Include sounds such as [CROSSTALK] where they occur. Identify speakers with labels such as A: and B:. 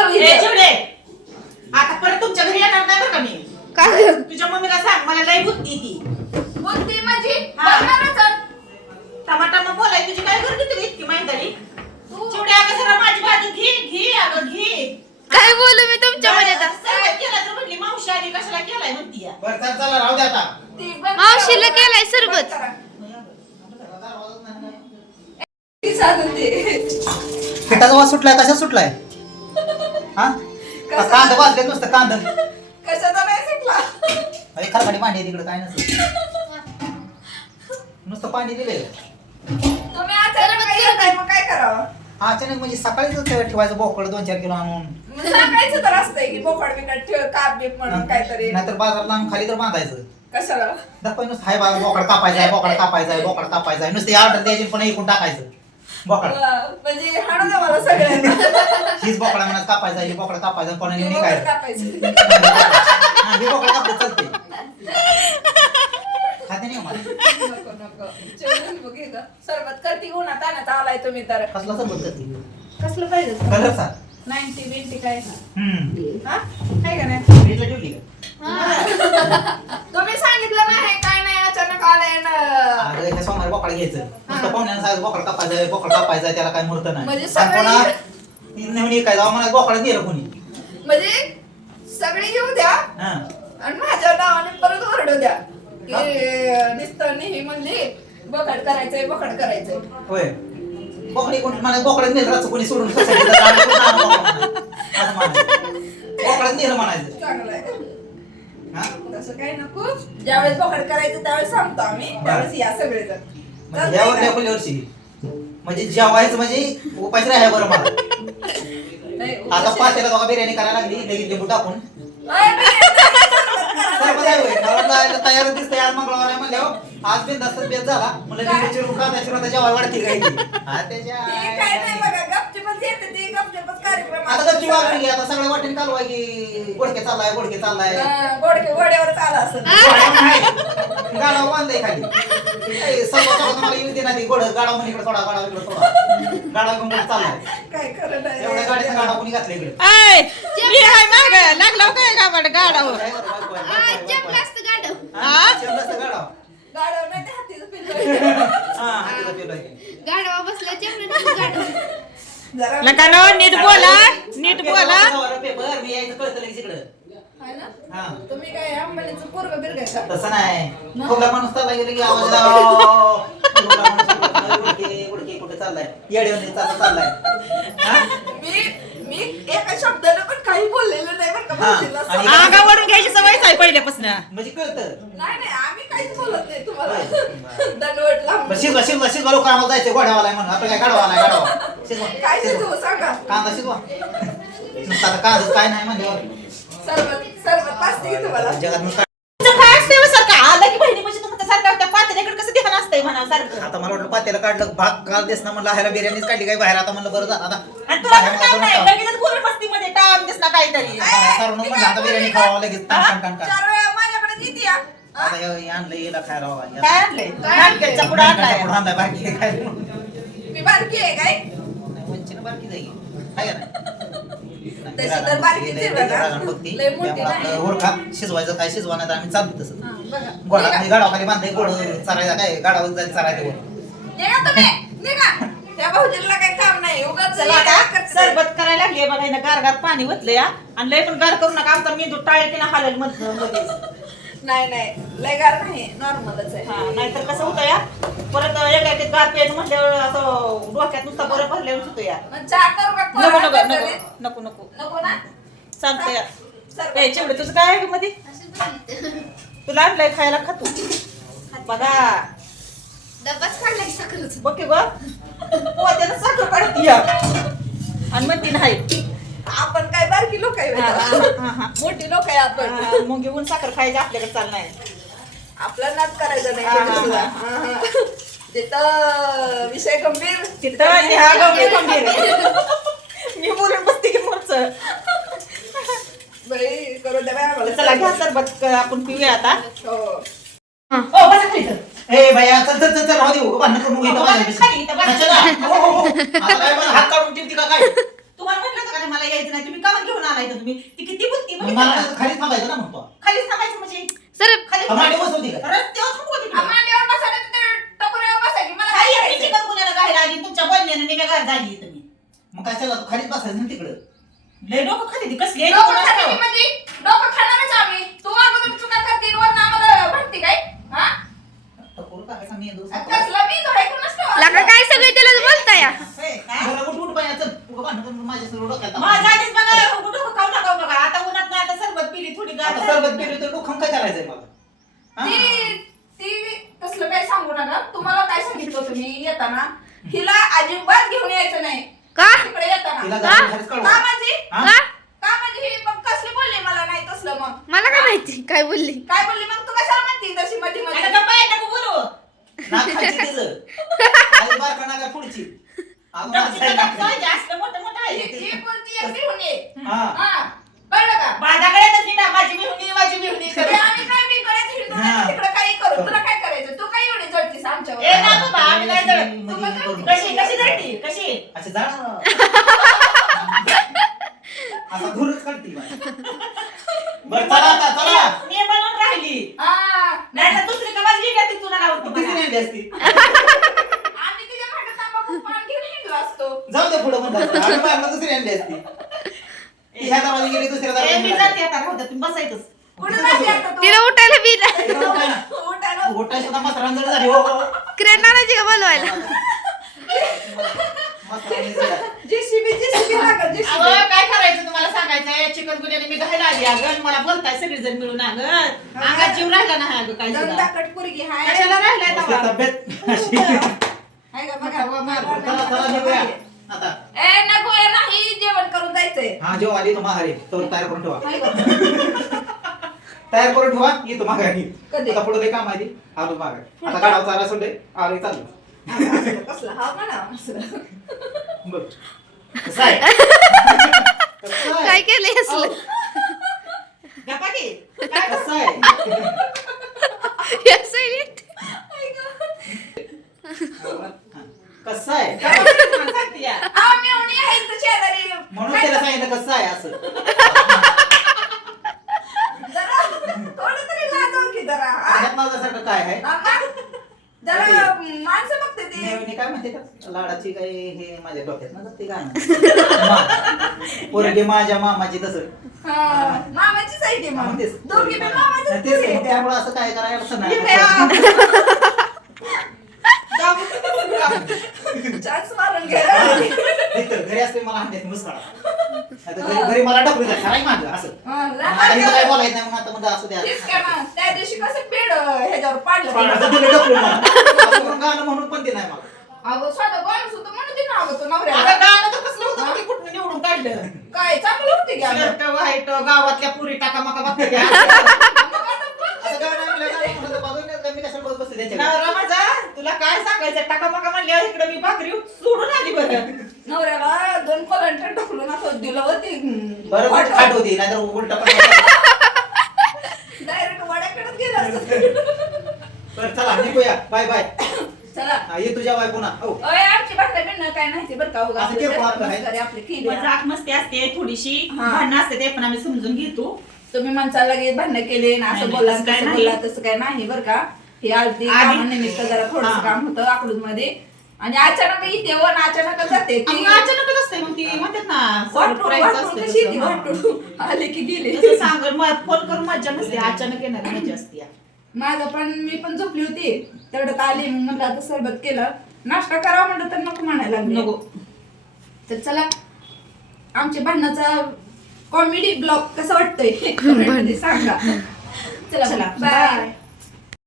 A: इथं.
B: आता परत तुमच्या घरी येणार नाही बरं का मी
C: काय
B: तुझ्या मम्मीला सांग मला लई बुद्धी ती
A: बुद्धी माझी
B: हा.
A: बघणारच.
B: टमाटा मग बोलाय तुझी काय गरज होती ग इतकी माहिती झाली अगं जरा माझी बाजू घे घे अगं घे
C: काय बोलू मी तुमच्या मध्ये आता
B: सरबत केला तर म्हणली मावशी आली कशाला केलाय म्हणती या.
D: बरं चल चला राहू दे आता
A: ती बंद
C: मावशीला. केलाय सरबत.
A: बंद करा. ती सांगून दे.
D: पिठाचा वास सुटलाय कशा सुटलाय हा?
A: कसा?
D: कांदा वाजले नुसतं कांदा.
A: कशाचा नाही सुटला?
D: अरे खरखाडी आहे तिकडे काय नसतं. नुसतं पाणी दिले
A: तुम्ही अचानक काय? मग काय करावं?
D: अचानक म्हणजे सकाळीच ठेवायचं बोकड दोन चार किलो आणून.
A: सांगायचं तर असतंय की बोकड बिकड ठेव काप बीप म्हणून काहीतरी.
D: नाहीतर बाजारला आणून खाली तर बांधायचं.
A: कशाला?
D: दाखवाय नुसतं हाय बाबा बोकड कापायचा आहे बोकड कापायचा आहे बोकड कापायचा आहे. नुसती ऑर्डर द्यायची पण एकूण टाकायचं. बोकड.
A: म्हणजे हाणू द्या मला सगळ्यांना.
D: हीच बोकडा म्हणत कापायचा ही बोकड कापायचा कोणाने
A: बोकड
D: निघायचं
A: कापायचं [LAUGHS]
D: हा, ही बोकड कापलं चालते. खाते नाही हो मला?
A: नको नको. जेवण बघ हे गं. सरबत करती उन्हात आणत आलाय तुम्ही तर.
D: कसला सरबत करते?
A: कसलं पाहिजे?
D: कलरचा.
A: नाईन्टी बिंटी काय
D: हम्म.
A: हा? काय का नाही?
D: फ्रीजला ठेवली का?
A: तुम्ही सांगितलं नाही काय आलंय ना
D: अगं ह्या सोमवारी बोकड घ्यायचं. नुसतं पाहुण्यानं सांगायचं बोकड कापायचं बोकड कापायचं त्याला काय मुहूर्त नाही.
A: म्हणजे सगळे-
D: पुन्हा नेहमी काय जाऊ म्हणा बोकड नेलं कोणी?
A: म्हणजे सगळे येऊ द्या.
D: हा.
A: आणि माझ्या नावाने परत ओरडू द्या. की नुसतं नेही म्हणली बकड करायचंय बकड करायचंय.
D: होय. बोकडी कोणी म्हणा बोकड नेलं कोणी सोडून कसं गेलं, आम्ही कोणी आणलं
A: तसं काही नको ज्यावेळेस बकड करायचं त्यावेळेस सांगतो आम्ही. त्यावेळेस या सगळेजण.
D: म्हणजे यावर
A: चालतंय
D: लेवल वर्षी. म्हणजे जेवायचं म्हणजे उपास राहाय बरं मला?
A: नाही,
D: आता
A: उपाशी-
D: पाच बघा बिर्याणी करायला लागली लगेच लिंबू टाकून.
A: अय,
D: होय, नवरा जायला तयार दिसतंय आज मंगळवार आहे म्हणल्यावर. आज बिन दस्तच बेत झाला. म्हणलं
A: काय?
D: लिंबू चिरून खाता चिरून आता जेवाय वाढतील काही हा त्याच्या
A: ते काय नाही बघा गपचूपच येते ते गपचूपच कार्यक्रम
D: आता गपची वागणी घे आता सगळं वाटेल कालू आहे की गोडके चाललाय गोडके चाललाय.
A: हा, गोडके गोड्यावर चाला असं. [LAUGHS]
D: गाडा बांधलाय खाली. तुम्हाला येऊ दे ना ती गोड गाडा म्हणून इकडे थोडा गाडा इकडे थोडा गाडा घेऊन गोड चाललाय.
A: काय खरं नाही.
D: एवढ्या गाडीचा गाडा कोणी घातला इकडे?
B: आय मी हाय माग. लागला काय गावाड गाडावर हा?
D: गाडा.
A: गाडव नाही ते हातीचं पिल्लू.
D: हा हातीचा पिलो आहे.
C: गाडवा बसला जमलं नसतं गाडव
A: जरा
B: लकानो नीट बोला नीट बोला.
D: पेपर मी यायचं कळतं लगेच इकडं.
A: हाय ना?
D: हा.
A: तुम्ही काय अंबानीचं पोरग बिरग का?
D: तसं नाही. कुठला माणूस चालला गेला की आवाज लाव. कुठला माणूस. कुठला गुडके गुडके कुठे चाललाय? येड्यावर चालला चाललाय. हा?
A: मी मी एका शब्दानं पण काही बोललेलं नाही बरं का
D: हा. आणि-.
B: अंगावरून घ्यायची सवयच आहे पहिल्यापासून.
D: म्हणजे कळतं.
A: नाही नाही आम्ही काहीच बोलत नाही तुम्हाला.
D: होय. [LAUGHS]
A: दंडवट लावून
D: बरं, शिजवा शिजवा शिजवा लोक आम्हाला जायचं गोड्यावाला आहे म्हणून. आपण काय गाडवा आलाय शिजवा.
A: काय
D: शिजवा.
A: शिजवू सांगा.
D: कांदा शिजवा. नुसतं आता कांदा काय नाही म्हणल्यावर
A: सरबत सरबत पाचते की तुम्हाला?
D: जगात नुसतं
B: तुमचं काय असतंय हो सारखं आलं की बहिणी म्हणजे तुमचं सारखं त्या पातेल्याकडे कसं ध्यान असतंय म्हणा सारखं.
D: आता मला वाटलं पात्याला काढलं भाग काल देस ना म्हणलं ह्याला बिर्याणीच काढली काय बाहेर. आता म्हणलं बरं झालं आता
B: आणि तुला
D: बाहेर
B: पण काम
D: मला
B: नाही
D: करून
B: लगेचच बोलून मस्तीमध्ये टाम दिसला काहीतरी
D: टाक. सारून म्हणलं आता बिर्याणी खावा लगेच टाक टाक टाक टाक.
A: चार वेळा माझ्याकडे किती या
D: आता हे हे आणलं येला खायला बाबा.
B: काय आणलंय नाटकाचा पुढं
D: नाटकाचा
B: आणलाय
D: पुढं आणलाय बाकी काय
A: मी बारकी आहे काय
D: नाही, वंचिनं बारकी जाईल. हाय का नाही? नाही,
A: तशी
D: रागानं
A: तर बारकीच
D: बघती,
A: आहे
D: लय- लय
A: बघा.
D: रागानं बघती.
A: लय मोठी
D: त्यामुळे आपलं
A: नाही.
D: हुरका शिजवायचं काय शिजवा नाही तर आम्ही चालू तसं
A: हा, बघा.
D: गोडा
A: निघा.
D: खाली गाडाखाली बांधाय गोड चरायचा काय गाडावर जायला चरायचं वर
A: निघा तुम्ही निघा त्या भाऊजीला काही काम नाही उगाच
B: चला आता
A: करते.
B: सरबत करायला लागली बघा हिनं गार गार पाणी ओतलं या आणि लय पण गार करू नका आमचा मेंदू टाळेल की ना हालेल मध्येच.
A: नाही नाही लय गार नाही नॉर्मलच आहे.
B: हा नाहीतर कसं होतं या. परत एका एका गार पेज म्हटल्यावर असं डोक्यात नुसता बरं भरल्यावर होतं या.
A: मग चहा करू का
B: नको नको नको
A: करते?
B: नको नको
A: नको. ना?
B: चालतंय या.
A: सरबत.
B: ए चिवडे तुझं काय आहे मध्ये तुला आणलंय खायला खातो. बघा.
C: डब्बाच काढला की साखरच
B: बघ की बघ पोत्यानं साखर काढती या. आणि म्हणती नाही.
A: आपण काय बारकी लोक आहे
B: हा, हा. हा, हा.
A: मोठी लोक आहे आपण.
B: हा, मग घेऊन साखर खायची आपल्याकडे चाल नाही.
A: आपला नाद करायचा नाही.
B: हा, हा. हा.
A: हा, हा. विषय गंभीर.
B: तिथं ह्या गंभीर गंभीर. [LAUGHS] मी बोलून बसते की मोरच
A: बाई करू द्या बाई आम्हाला.
B: चला घ्या सरबत क- आपण पिऊया आता.
A: हो.
B: ओ बसा खाली तर.
D: ए भैया चल चल चल चल राहू दे भांडण करून इथं
B: बसा
D: माझ्या
B: खाली, इथं बसा.
D: ना? हो, हो, हो. आता काय मला हात काढून ठेवती का काय?
B: तुम्हाला म्हटलं होतं का मला यायचं नाही. तुम्ही का घेऊन तुम्ही. ती किती बुद्धी
D: मग
B: माहिती
D: मला
B: का?
D: तर खालीच थांबायचं ना म्हणतो.
B: खाली थांबायचं म्हणजे?
C: सर
B: खाली
D: हा, मांडी बसवती का?
B: रस्त्यावर थांबू तिकडे.
A: मांडीवर बसा नाही तर टकोऱ्यावर बसा की मला
B: काही
A: करायचंय?
B: चिकन गुन्ह्याला घायला आली तुमच्या बोलण्याने मी काय झाली तुम्ही.
D: मग काय चला तू खालीच बसायचं ना तिकडं.
B: लय डोकं खाली ती कसली आहे
A: डोकं म्हणजे? डोकं खाणारच आम्ही. तू अगोदर चुका करते वरनं आम्हाला म्हणते काय हा
D: टकोर काय का मी दोस्त
A: कसला मी तो ऐकूनच ठेवा.
C: लका काय सगळे त्यालाच बोलताय?
B: काय? आधीच बघा खाऊ नका बघा. आता उन्हात नाही आता सरबत पिली थोडी गार.
D: सरबत पेरू तर डोकं काय करायचंय मला?
A: ती ती तसलं काही सांगू नका. तुम्हाला काय सांगितलं तुम्ही येताना? हिला अजिबात घेऊन यायचं नाही.
C: का?
A: तिकडे येताना.
D: तिला
A: का?
D: हा?
C: का?
A: मग कसली बोलली मला? नाही तसलं मग.
C: मला काय माहिती? काय बोलली?
A: काय बोलली मग? तू कशाला म्हणती तशी मध्ये
B: आता
A: मध्ये
B: गप्पा आहे नको बोलू
D: नाक खायची तिचं आणि बारका नाका पुढची अजून
B: डोकं
D: असं आहे
B: चिकन
D: नाक.
B: खायचं असलं मोठं मोठं आहे.
A: ही ही पुरती एक घेऊन ये.
D: हा.
A: हा. कळलं का?
B: माझ्याकडे तर नीट माझी मिळून माझी मिळून
A: ते आम्ही काय बी करत हिंडू नाही
D: हा.
A: तिकडे काही करू. तुला काय करायचं? तू काय एवढी जळतीस आमच्यावर.
B: ए ना बाबा आम्ही नाही जळत.
A: तू मग जळती.
B: कशी कशी कशी?
D: अच्छा जा. ना. [LAUGHS] असा धुरच काढती. बरं चला आता चला
B: मी म्हणून राहिली
A: हा.
B: नाही तर दुसरी कमाल गेली ती तुला लावून
D: किती
B: तुम्हाला.
D: नेली असती
A: आम्ही तिच्या भांड्यात तांबाखू पान घेऊन हिंडलो असतो
D: जाऊ दे पुढे आम्ही दुसरी आणली असती. ती ह्या गेली दुसऱ्या
B: ए,
D: दरवाजा
B: मी जाते आता. राहू द्या, तुम्ही बसायचंच.
A: कुठे जाते आता तू?
C: तिला उठायला बी
D: सुद्धा झाली हो हो.
C: का बोलवायला?
D: मसरान जड झाली.
A: JCB, JCB लागल,
B: अगं
A: JCB.
B: काय करायचं तुम्हाला सांगायचंय चिकन गुन्ह्याने मी घायला आली. अगं मला बोलताय सगळेजण मिळून अगं. अंगात जीव राहिला नाही अगं काय सुद्धा
A: दंडाकट पोरगी हाय.
B: कशाला राहिलाय
D: मस्त
B: तेव्हा?
D: तब्येत अशी.
A: हाय का बघा.
D: चला चला निघूया. आता.
A: ए, नको ए, नाही जेवण करून जायचंय.
D: हा जेव्हा आली तो माघारी तो तयार करून ठेवा? [LAUGHS] तयार करून ठेवा येतो माघारी
A: कधी?
D: आता पुढे काम आहे आलो माघारी आता गाडा चारा सोडले आलो चाललो.
A: असं कसलं हा म्हणा असं.
D: बघ कसं आहे? [LAUGHS] कसं
C: काय
D: आहे
C: केलंय असलं?
B: गप्पा की.
D: कसं आहे
C: असं आहे.
D: हा. कसं आहे
B: गप्पा की तुम्हाला सांगते या.
A: हा, मेवणी आहे इथं शेजारी.
D: म्हणून त्याला सांगितलं कसं आहे असं
A: जरा थोडं तरी लाजावं की जरा हा?
D: त्याच्यात माझ्यासारखं काय आहे?
A: माणसं बघते ते.
D: काय म्हणते का? लाडाची काही हे माझ्या डोक्यात ना ते काय [LAUGHS] पोरगी माझ्या मामाची तसं.
A: हा, मामाचीच आहे ती. दोघी मामाचीच त्या.
D: त्यामुळं असं काय करायला नाही. [LAUGHS] [LAUGHS]
A: चान्स मारून घ्या
D: घरी असते मला मुसकाळा. नाहीतर घरी घरी मला टाकू द्या खराय माझं असं. आता काय बोलायचं नाही मग आता म्हणजे असं द्या.
A: तेच काय मग, त्या दिवशी कसं पेड ह्याच्यावर पाडलं. ते.
D: असं करून गाणं म्हणून पण ते नाही मला.
A: अगं स्वतः बोलत होतं म्हणून ते होतं
B: अगं
A: नवऱ्याला
B: गाणं तर कसलं होतं की कुठनं निवडून काढलं?
A: काय चांगलं होते की अगं.
B: शर्ट व्हाईट गावातल्या पुरी टाका मका बघते
D: असं गाणं ऐकलं का? म्हणलं तर बाजूला नाही, मी कशाला बोलत बसते त्यांच्याकडे?
B: नवरा माझा तुला काय सांगायचं? टाका मका म्हणल्यावर इकडे मी भाकरी सोडून आली बरं. [LAUGHS]
A: नवऱ्याला दोन कोलांटर ढकलून असं दिलं होती
D: बरं खाट होती नाहीतर उलट पण
A: डायरेक्ट वड्याकडेच गेलं असतं.
D: बरं चला निघूया. Bye bye.
A: चला.
D: हा, ये तुझ्या बाय पुन्हा. हो.
A: अय आमची भांडण बिंडणं काय नाही ते बरं का उगा
D: असं किरकोळ आपलं आहे.
A: मस्करी आपली केली.
B: मजाक मस्ती असते थोडीशी
A: हा.
B: भांडणं असते ते पण आम्ही समजून घेतो.
A: तुम्ही माणसाला लगेच भांडण केले ना
B: नाही,
A: असं
B: नाही,
A: बोला
B: तसं काय
A: तसं
B: नाही.
A: बोला तसं काय नाही बरं का. हे आलती
B: आधी-
A: कामानिमित्त जरा थोडस
B: हा.
A: काम होतं अकलूजमध्ये आणि अचानक इथे वर अचानक जाते. ती
B: अचानकच असते. मग ती म्हणतात ना
A: वाटून
B: surprise
A: वाटून
B: असते
A: कशी ती. वाटून आले की गेले.
B: सांग फोन करून मज्जा नसते. अचानक येणारी मज्जा असते
A: माझं पण मी पण झोपली होती. तेवढ्यात आली मग म्हणलं आता सरबत केलं. नाश्ता करावा म्हणलं तर नको म्हणायला
B: नको.
A: तर चला आमच्या भांडणाचा कॉमेडी ब्लॉग कसा वाटतोय? [LAUGHS] सांगा. [LAUGHS] चला
B: चला,
A: बाय.